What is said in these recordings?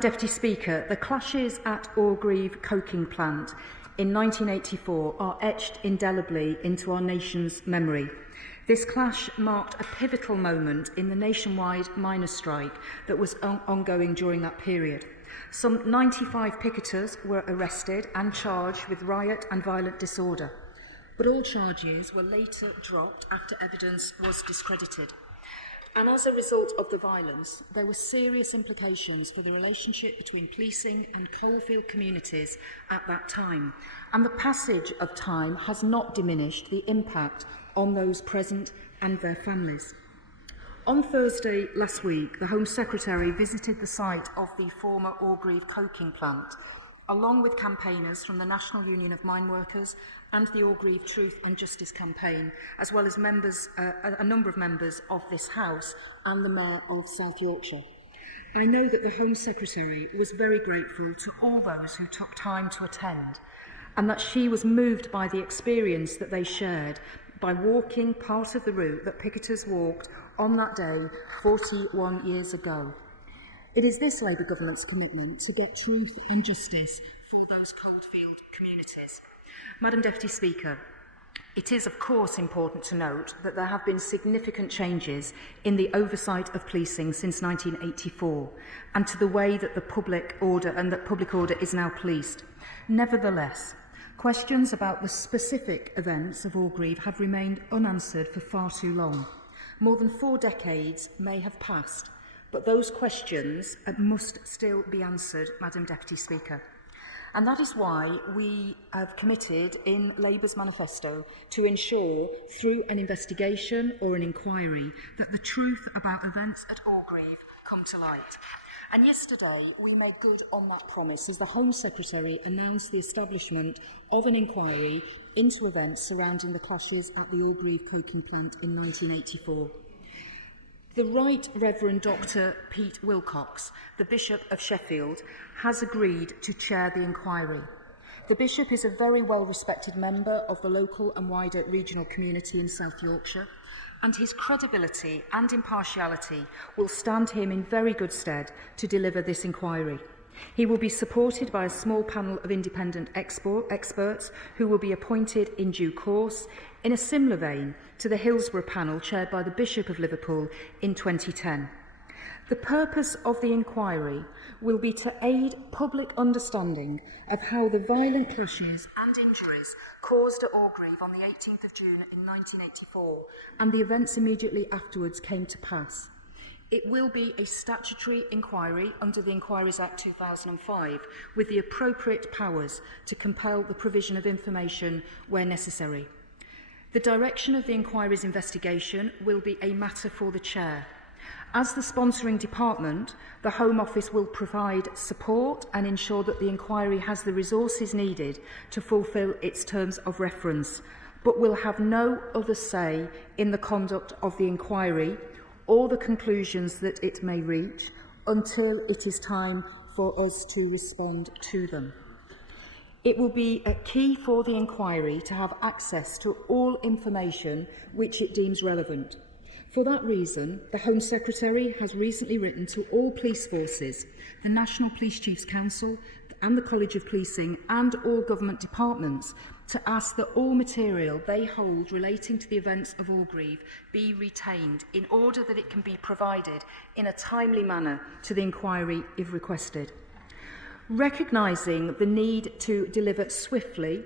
Deputy Speaker, the clashes at Orgreave coking plant in 1984 are etched indelibly into our nation's memory. This clash marked a pivotal moment in the nationwide miners' strike that was ongoing during that period. Some 95 picketers were arrested and charged with riot and violent disorder, but all charges were later dropped after evidence was discredited. And as a result of the violence, there were serious implications for the relationship between policing and coalfield communities at that time. And the passage of time has not diminished the impact on those present and their families. On Thursday last week, the Home Secretary visited the site of the former Orgreave coking plant, along with campaigners from the National Union of Mine Workers and the Orgreave Truth and Justice campaign, as well as a number of members of this House and the Mayor of South Yorkshire. I know that the Home Secretary was very grateful to all those who took time to attend, and that she was moved by the experience that they shared by walking part of the route that picketers walked on that day 41 years ago. It is this Labour government's commitment to get truth and justice for those coalfield communities. Madam Deputy Speaker, it is of course important to note that there have been significant changes in the oversight of policing since 1984 and to the way that the public order is now policed. Nevertheless, questions about the specific events of Orgreave have remained unanswered for far too long. More than 4 decades may have passed, but those questions must still be answered, Madam Deputy Speaker. And that is why we have committed in Labour's manifesto to ensure, through an investigation or an inquiry, that the truth about events at Orgreave come to light. And yesterday we made good on that promise as the Home Secretary announced the establishment of an inquiry into events surrounding the clashes at the Orgreave coking plant in 1984. The Right Reverend Dr. Pete Wilcox, the Bishop of Sheffield, has agreed to chair the inquiry. The Bishop is a very well-respected member of the local and wider regional community in South Yorkshire, and his credibility and impartiality will stand him in very good stead to deliver this inquiry. He will be supported by a small panel of independent experts who will be appointed in due course, in a similar vein to the Hillsborough panel chaired by the Bishop of Liverpool in 2010. The purpose of the inquiry will be to aid public understanding of how the violent clashes and injuries caused at Orgreave on the 18th of June in 1984 and the events immediately afterwards came to pass. It will be a statutory inquiry under the Inquiries Act 2005 with the appropriate powers to compel the provision of information where necessary. The direction of the inquiry's investigation will be a matter for the Chair. As the sponsoring department, the Home Office will provide support and ensure that the inquiry has the resources needed to fulfil its terms of reference, but will have no other say in the conduct of the inquiry or the conclusions that it may reach until it is time for us to respond to them. It will be a key for the inquiry to have access to all information which it deems relevant. For that reason, the Home Secretary has recently written to all police forces, the National Police Chiefs Council and the College of Policing and all government departments to ask that all material they hold relating to the events of Orgreave be retained in order that it can be provided in a timely manner to the inquiry if requested. Recognising the need to deliver swiftly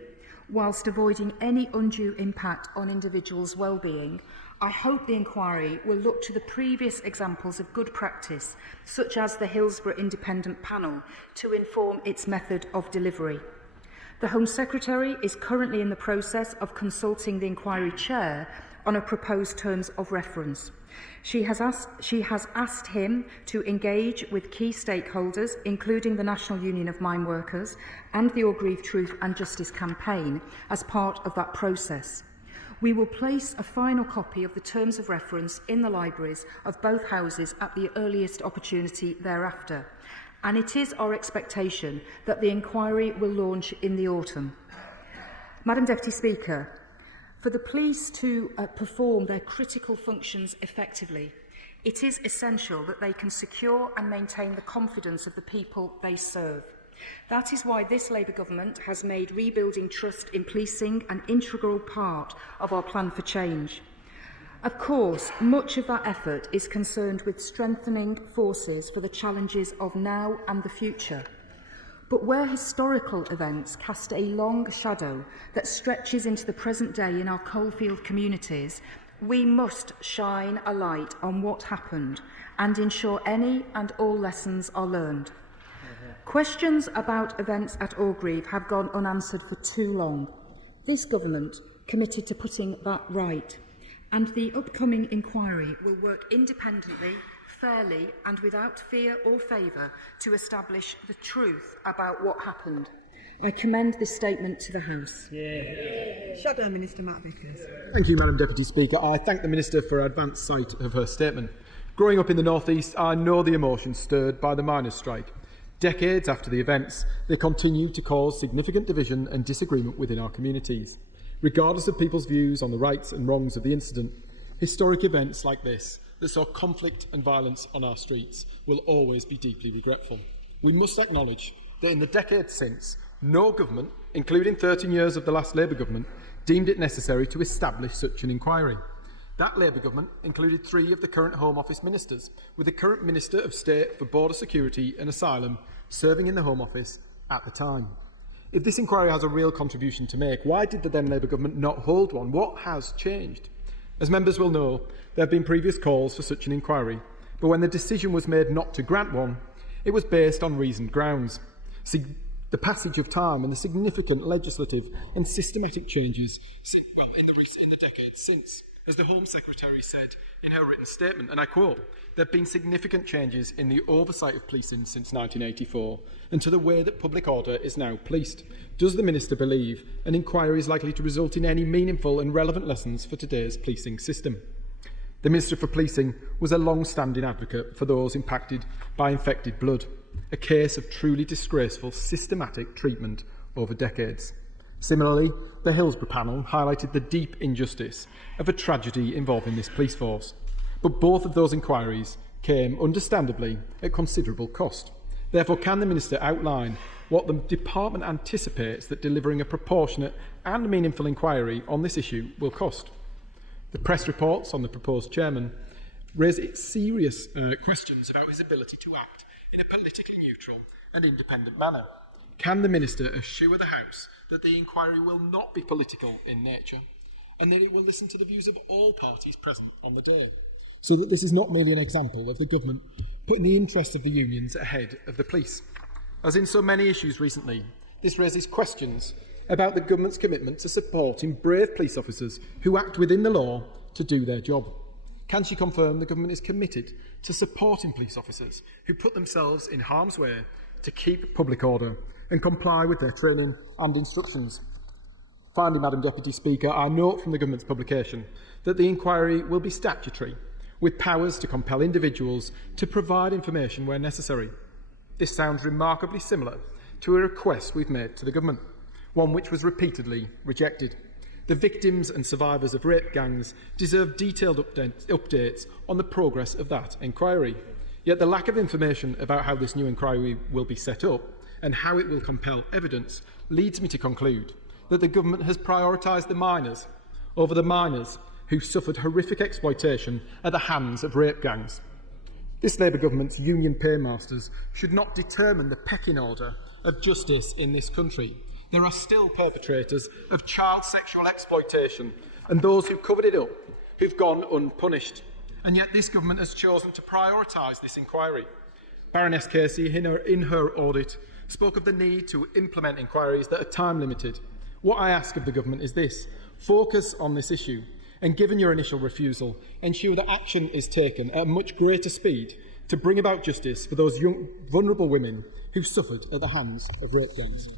whilst avoiding any undue impact on individuals' well-being, I hope the inquiry will look to the previous examples of good practice, such as the Hillsborough Independent Panel, to inform its method of delivery. The Home Secretary is currently in the process of consulting the inquiry chair on a proposed terms of reference. She has asked him to engage with key stakeholders, including the National Union of Mine Workers and the Orgreave Truth and Justice campaign, as part of that process. We will place a final copy of the terms of reference in the libraries of both houses at the earliest opportunity thereafter, and it is our expectation that the inquiry will launch in the autumn. Madam Deputy Speaker, for the police to perform their critical functions effectively, It is essential that they can secure and maintain the confidence of the people they serve. That is why this Labour government has made rebuilding trust in policing an integral part of our plan for change. Of course, much of that effort is concerned with strengthening forces for the challenges of now and the future. But where historical events cast a long shadow that stretches into the present day in our coalfield communities, we must shine a light on what happened and ensure any and all lessons are learned. Questions about events at Orgreave have gone unanswered for too long. This government committed to putting that right, and the upcoming inquiry will work independently, fairly and without fear or favour to establish the truth about what happened. I commend this statement to the House. Shadow Minister Matt Vickers. Thank you, Madam Deputy Speaker. I thank the Minister for advance sight of her statement. Growing up in the North East, I know the emotions stirred by the miners' strike. Decades after the events, they continue to cause significant division and disagreement within our communities. Regardless of people's views on the rights and wrongs of the incident, historic events like this that saw conflict and violence on our streets will always be deeply regretful. We must acknowledge that in the decades since, no government, including 13 years of the last Labour government, deemed it necessary to establish such an inquiry. That Labour government included 3 of the current Home Office ministers, with the current Minister of State for Border Security and Asylum serving in the Home Office at the time. If this inquiry has a real contribution to make, why did the then Labour government not hold one? What has changed? As members will know, there have been previous calls for such an inquiry, but when the decision was made not to grant one, it was based on reasoned grounds. The passage of time and the significant legislative and systematic changes in the decades since. As the Home Secretary said in her written statement, and I quote, "There have been significant changes in the oversight of policing since 1984 and to the way that public order is now policed. Does the Minister believe an inquiry is likely to result in any meaningful and relevant lessons for today's policing system?" The Minister for Policing was a long-standing advocate for those impacted by infected blood, a case of truly disgraceful systematic treatment over decades. Similarly, the Hillsborough panel highlighted the deep injustice of a tragedy involving this police force. But both of those inquiries came, understandably, at considerable cost. Therefore, can the Minister outline what the Department anticipates that delivering a proportionate and meaningful inquiry on this issue will cost? The press reports on the proposed chairman raise serious questions about his ability to act in a politically neutral and independent manner. Can the Minister assure the House that the inquiry will not be political in nature and that it will listen to the views of all parties present on the day, so that this is not merely an example of the government putting the interests of the unions ahead of the police? As in so many issues recently, this raises questions about the government's commitment to supporting brave police officers who act within the law to do their job. Can she confirm the government is committed to supporting police officers who put themselves in harm's way to keep public order and comply with their training and instructions? Finally, Madam Deputy Speaker, I note from the government's publication that the inquiry will be statutory, with powers to compel individuals to provide information where necessary. This sounds remarkably similar to a request we've made to the government, one which was repeatedly rejected. The victims and survivors of rape gangs deserve detailed updates on the progress of that inquiry. Yet the lack of information about how this new inquiry will be set up and how it will compel evidence leads me to conclude that the government has prioritised the miners over the miners who suffered horrific exploitation at the hands of rape gangs. This Labour government's union paymasters should not determine the pecking order of justice in this country. There are still perpetrators of child sexual exploitation and those who covered it up who've gone unpunished. And yet this government has chosen to prioritise this inquiry. Baroness Casey, in her audit, spoke of the need to implement inquiries that are time-limited. What I ask of the government is this: focus on this issue and, given your initial refusal, ensure that action is taken at a much greater speed to bring about justice for those young, vulnerable women who suffered at the hands of rape gangs.